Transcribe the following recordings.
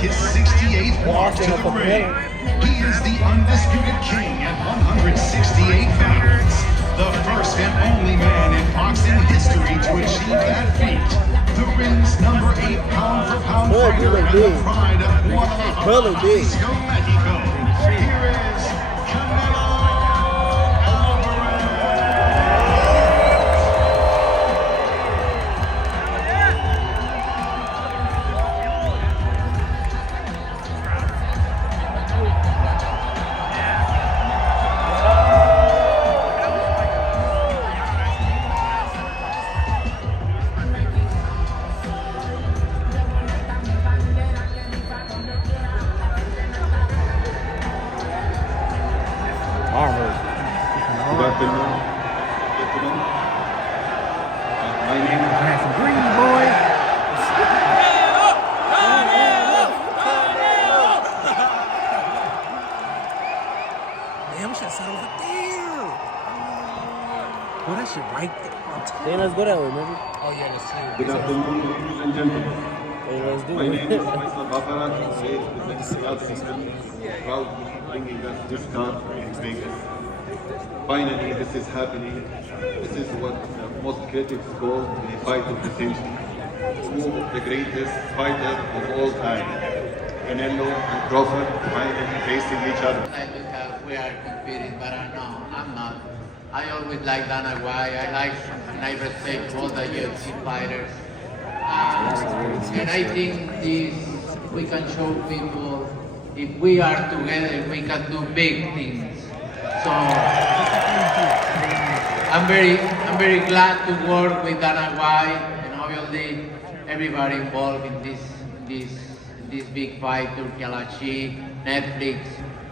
his 68th walk to the ring. He is the undisputed king at 168 pounds. The first and only man in boxing history to achieve that feat. The ring's number 8 pound-for-pound fighter and the pride of Guadalajara, Mexico. Here is Canelo. Good afternoon, gentlemen. My name is Some green boy. Man, we should settle over there. Well, that shit right there. Hey, let's go that way, maybe. Oh yeah, let's see. Good afternoon, ladies and gentlemen. Hey, let's do My name is it. Faisal Bafarat, proud bringing us this card in Vegas. Finally, this is happening. This is what the most critics call the fight of the century. Two of the greatest fighters of all time, Canelo and Crawford, finally facing each other. I look at we are competing, but no, I'm not. I always like Dana White. I like and I respect all the UFC fighters. And I think this we can show people if we are together, we can do big things. So I'm very glad to work with Dana White and obviously everybody involved in this big fight, Turkey Al-Ashi, Netflix,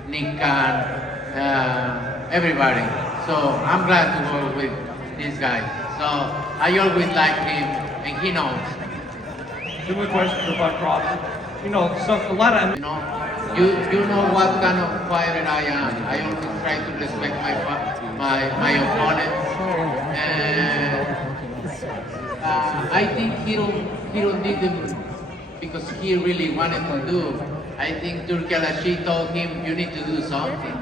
Nick Khan, everybody. So I'm glad to work with this guy. So I always like him and he knows. Similar question about Crawford. You know, a lot of You know what kind of fighter I am. I always try to respect my opponents. And I think he don't need them because he really wanted to do. I think Turkey Al-Ashi told him you need to do something.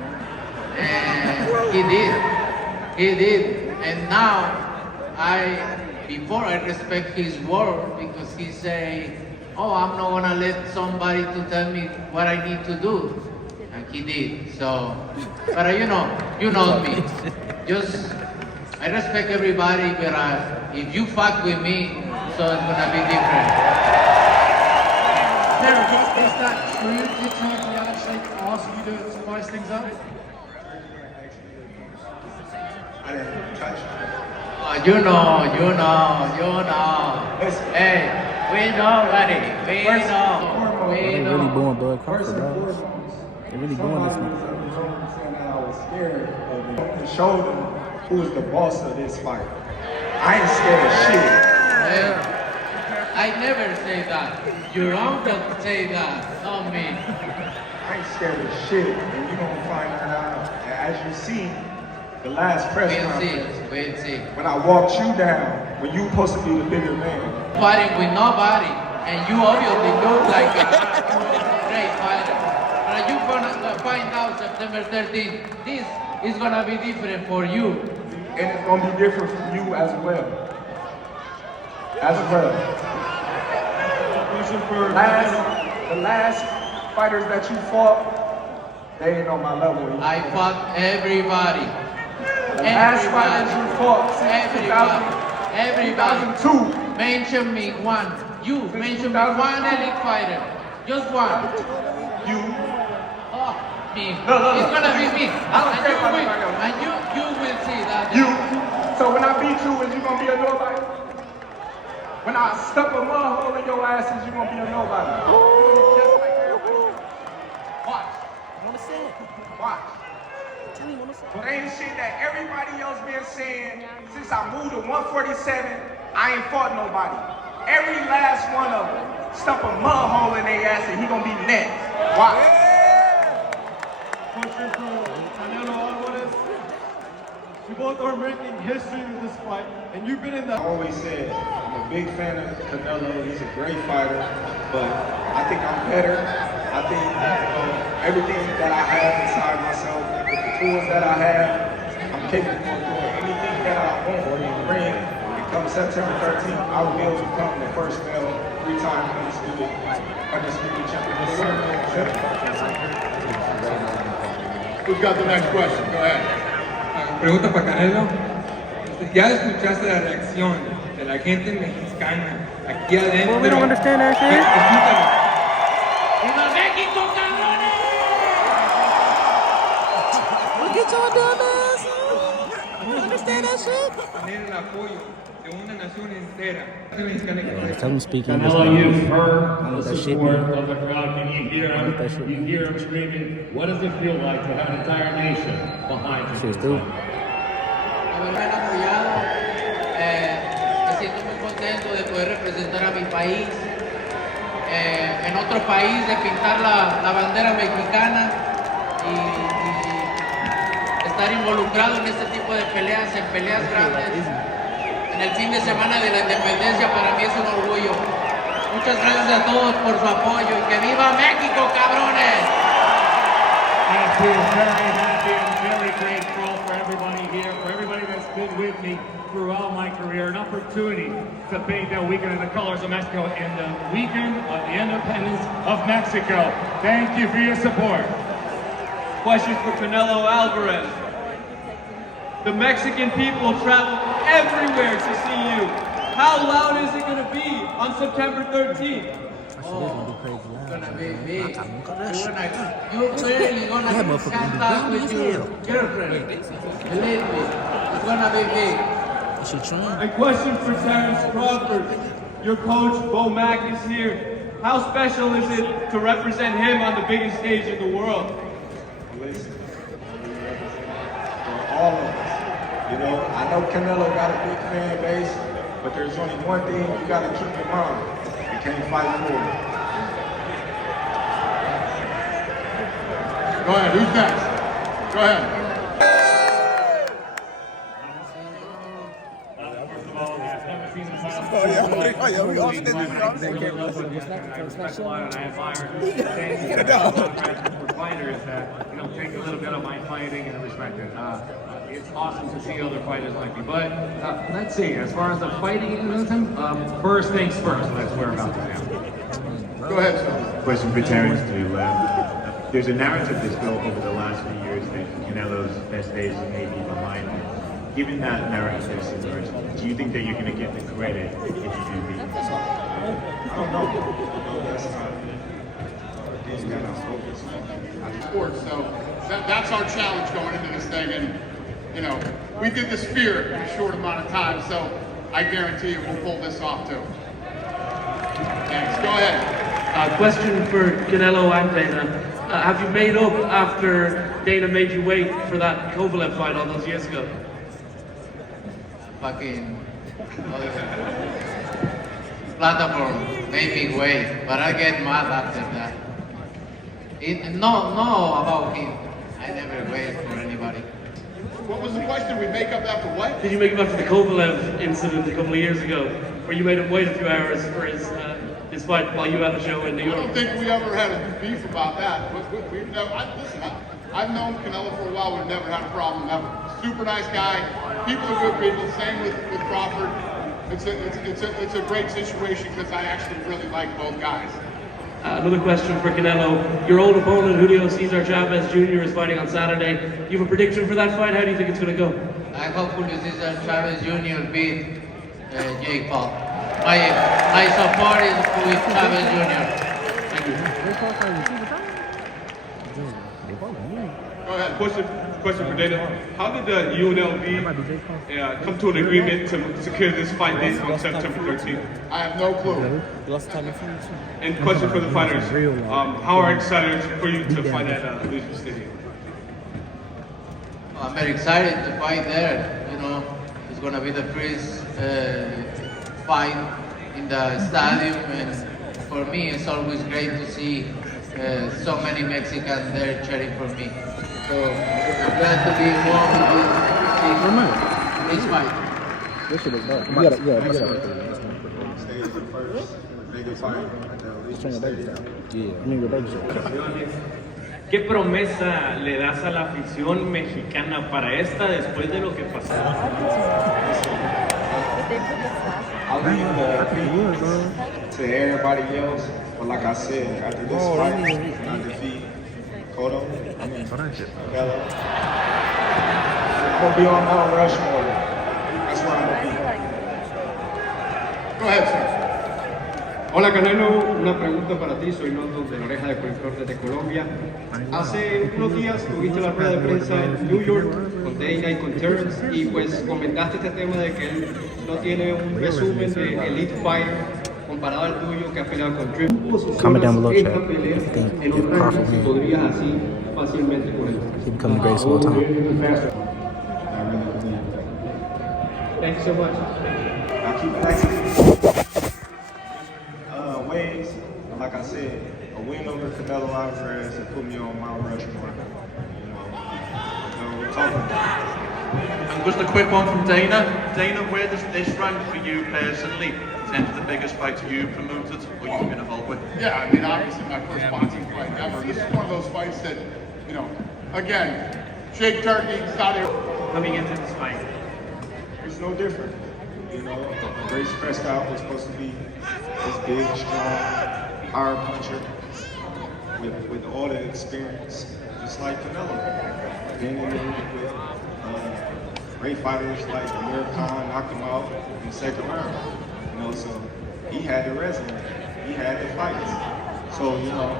And he did. And now before I respect his word because he say, oh, I'm not gonna let somebody to tell me what I need to do. And he did, so, but you know me. Just, I respect everybody, but if you fuck with me, so it's gonna be different. Derek, is that true? Did Turkey actually ask you to spice things up? I didn't touch it. Oh, you know. Hey, we know, buddy. We know. They really doing Bud Crawford, bro. They really doing this. Saying that I was scared of him and showed him who is the boss of this fight. I ain't scared of shit. Hey, I never say that. Your uncle say that, not me. I ain't scared of shit. And you're gonna find that out. And as you see, the last press conference, Wait and see. when I walked you down, when you supposed to be the bigger man. Fighting with nobody, and you obviously look like a great fighter. But you're gonna find out September 13th, this is gonna be different for you. And it's gonna be different for you as well. The last fighters that you fought, they ain't on my level. I fought everybody. The last fighters you fought since Everybody. 2002. Mention me one. You mention me one elite fighter. Just one. You. Oh, me. No. It's gonna be me. I don't care about anybody else. And you will see that. You. So when I beat you, is you gonna be a nobody? When I stuff a mud hole in your ass, is you gonna be a nobody? Just like everybody. Watch. Watch. But ain't shit that everybody else been saying since I moved to 147, I ain't fought nobody. Every last one of them stuff a mud hole in their ass and he gonna be next. Watch. question for Canelo Alvarez. You both are making history with this fight, and you've been in the... I always said I'm a big fan of Canelo. He's a great fighter, but I think I'm better. I think everything that I have inside myself, with the tools that I have, I'm capable of doing anything that I want in the ring. And come September 13th, I will be able to become the first male three-time undisputed champion of the world. Who's got the next question? Go ahead. Pregunta para Canelo. Ya escuchaste la reacción de la gente mexicana aquí adentro. Well, we don't understand that shit. Escúchame. ¡Viva México, cabrones! Look at your dumb ass. You don't understand that shit? Tener el apoyo de una nación entera. Tell him speak English. Canelo, you've heard the that shit, support man. of the crowd. Can you hear him? You hear him screaming. What does it feel like to have an entire nation behind you? Shit's stupid. Haberme apoyado, me siento muy contento de poder representar a mi país. En otro país, de pintar la bandera mexicana y estar involucrado en este tipo de peleas, en peleas grandes. En el fin de semana de la independencia para mí es un orgullo. Muchas gracias a todos por su apoyo y que viva México, cabrones. I feel very happy and very grateful for everybody here, for everybody that's been with me throughout my career. An opportunity to paint the weekend in the colors of Mexico and the weekend of the independence of Mexico. Thank you for your support. Question for Canelo Alvarez. The Mexican people travel everywhere to see you. How loud is it going to be on September 13th? Oh, it's gonna be big. You're clearly gonna stand up with your girlfriend. Believe me, it's gonna be big. A question for Terrence Crawford. Your coach, Bo Mack, is here. How special is it to represent him on the biggest stage in the world? Listen, for all of us. You know, I know Canelo got a big fan base, but there's only one thing you gotta keep in mind. You can't fight for it. Go ahead. Who's next? Go ahead. First of all, I've never seen this house. We all did this. I respect a lot and I admire for fighters that take a little bit of my fighting and respect it. It's awesome to see other fighters like me. But let's see, as far as the fighting goes, first things first. That's where I'm about to now. Go ahead, sir. Question for Terrence to you. There's a narrative that's built over the last few years that Canelo's best days may be behind him. Given that narrative is emerged, do you think that you're going to get the credit if you do beat him? I don't know. That's not Sports, so that's our challenge going into this thing, and we did the Spirit in a short amount of time, so I guarantee you we'll pull this off too. Thanks. Go ahead. Question for Canelo and Dana. Have you made up after Dana made you wait for that Kovalev fight all those years ago? Fucking platform made me wait, but I get mad after that. No, about him. I never wait for anybody. What was the question? We make up after what? Did you make him after the Kovalev incident a couple of years ago, where you made him wait a few hours for his fight while you had a show in New York? I don't think we ever had a beef about that. We've never. I've known Canelo for a while. We've never had a problem ever. Super nice guy. People are good people. Same with Crawford. It's a great situation because I actually really like both guys. Another question for Canelo. Your old opponent, Julio Cesar Chavez Jr., is fighting on Saturday. Do you have a prediction for that fight? How do you think it's going to go? I hope Julio Cesar Chavez Jr. beat Jake Paul. My support is with Chavez Jr. Thank you. Go ahead. Question for Dana. How did the UNLV come to an agreement to secure this fight date on September 13th? I have no clue. And question for the fighters. How are excited for you to fight at Legion Stadium? I'm very excited to fight there. It's going to be the first fight in the stadium, and for me it's always great to see so many Mexicans there cheering for me. So I'm glad to be involved in this fight. This shit is dark. You gotta, yeah. Stage the first biggest fight. Just turn your baby down. Yeah. I mean your baby shit. ¿Qué promesa le das a la afición mexicana para esta después de lo que pasó? I'll leave the beat to everybody else, but like I said, after this fight, I defeat Cotto, Canelo. I'm gonna be on Mount Rushmore. That's where I'm gonna be. Go ahead, sir. Hola Canelo, una pregunta para ti, soy Nondo de la Oreja de Crawford de Colombia. Hace unos días tuviste la rueda de prensa en New York con Dana y con Terrence y pues comentaste este tema de que él no tiene un resumen de Elite Fighter comparado al tuyo que ha peleado con Triple. Comment down below, chat. If you think if Crawford wins, he become the greatest of all time. Thank you so much. I'll keep practicing. Ways, like I said, a win over Canelo Alvarez and put me on Mount Rushmore. We're talking. And just a quick one from Dana. Dana, where does this rank for you personally in terms of the biggest fights you promoted or you've been involved with? Yeah, I mean, obviously my first boxing fight ever. This is one of those fights that, you know, again, shake turkey, Saudi. Coming into this fight, It's no different. You know, Grace Prescott was supposed to be this big, strong, power puncher with all the experience, just like Canelo. Then with great fighters like Amir Khan knocked him out in the second round. You know, so he had the resume, he had the fights. So, you know,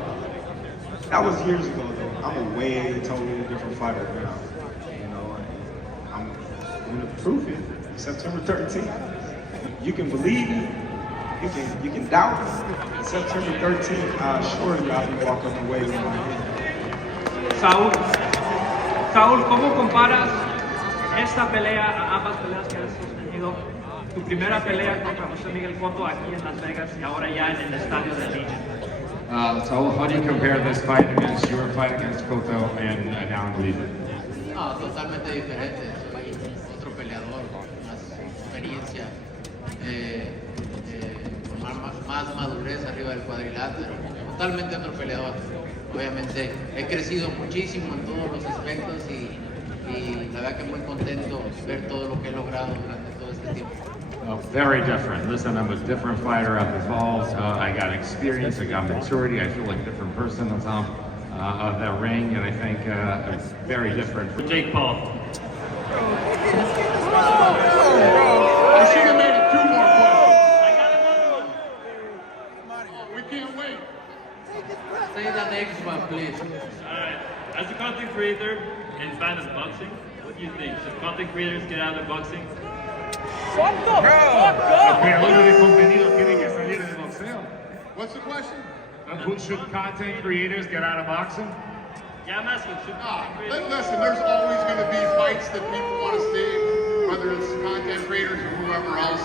that was years ago though. I'm a way totally different fighter now. You know, I'm gonna prove it. September 13th. You can believe it. You can doubt it. September 13th, I assure you I'll be walking away with my head. Saúl, ¿cómo comparas esta pelea a ambas peleas que has sostenido? Tu primera pelea contra José Miguel Cotto aquí en Las Vegas y ahora ya en el estadio de Legion. So how do you compare this fight against your fight against Cotto and now in Legion? No, totalmente diferente. Soy otro peleador con más experiencia, con más madurez arriba del cuadrilátero. Totalmente otro peleador. Obviamente he crecido muchísimo en todos los aspectos y la verdad que muy contento ver todo lo que he logrado durante todo este tiempo. Very different. Listen, I'm a different fighter. I've evolved. I got experience. I got maturity. I feel like a different person on top of that ring, and I think it's very different. Jake Paul. I should have made it 2 more questions. We can't wait. Say the next one, please. Alright, as a content creator and fan of boxing, what do you think? Should content creators get out of boxing? Los creadores de contenido tienen que salir del boxeo. What's the question? Should content creators get out of boxing? Yeah, I'm asking, should content creators... Listen, there's always going to be fights that people want to see, whether it's content creators or whoever else.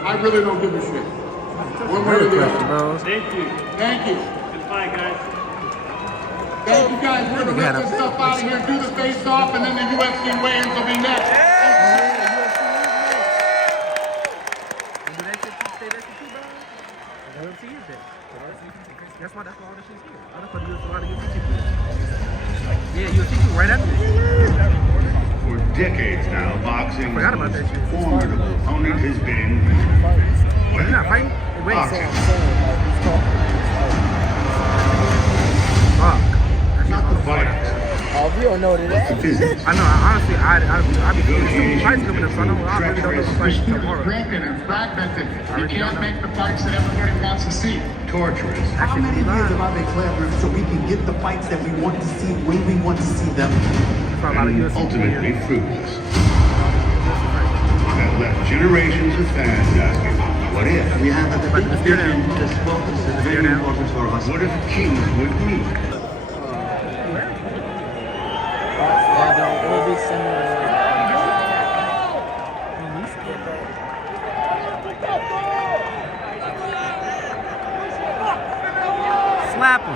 I really don't give a shit. One way or the other. Thank you. Thank you. Good fight, guys. Thank you guys. We're going to wrap this stuff out of here, do the face-off, and then the UFC weigh-ins will be next. That's why all this shit's here. I don't put a lot of UFC people. Yeah, UFC people right after this. For decades now, boxing's most formidable opponent has been... You're not fighting? Wait. Boxing. Fuck. Not the fighters. Oh, if you don't know what it is. The business. I know, honestly, I'd be doing fights coming up, so I really don't know the fights tomorrow. Broken and fragmented. You can't make the fights that everybody wants to see. Torturous. How many years have I been clamoring so we can get the fights that we want to see when we want to see them? And ultimately fruitless. That left generations of fans asking, what if? We have a big vision. This focus is very important for us. What if kings would meet? It will be similar. Slap him.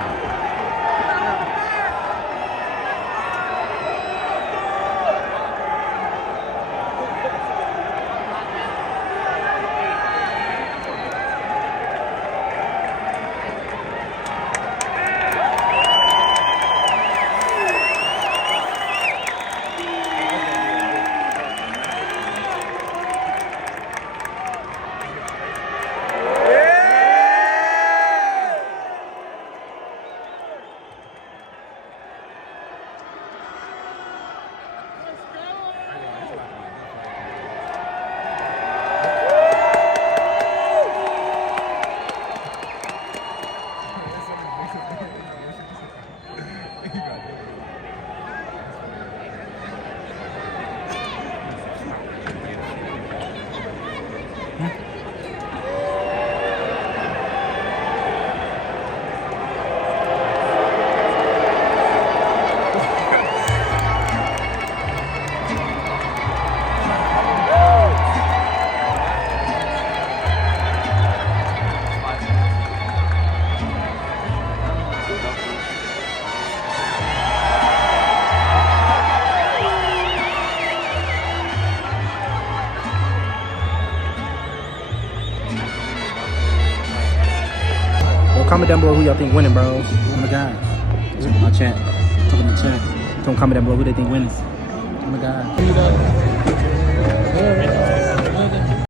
comment down below who y'all think winning, bro. Oh my god. My chat. Talking in the chat. Don't comment down below who they think winning. Oh my god.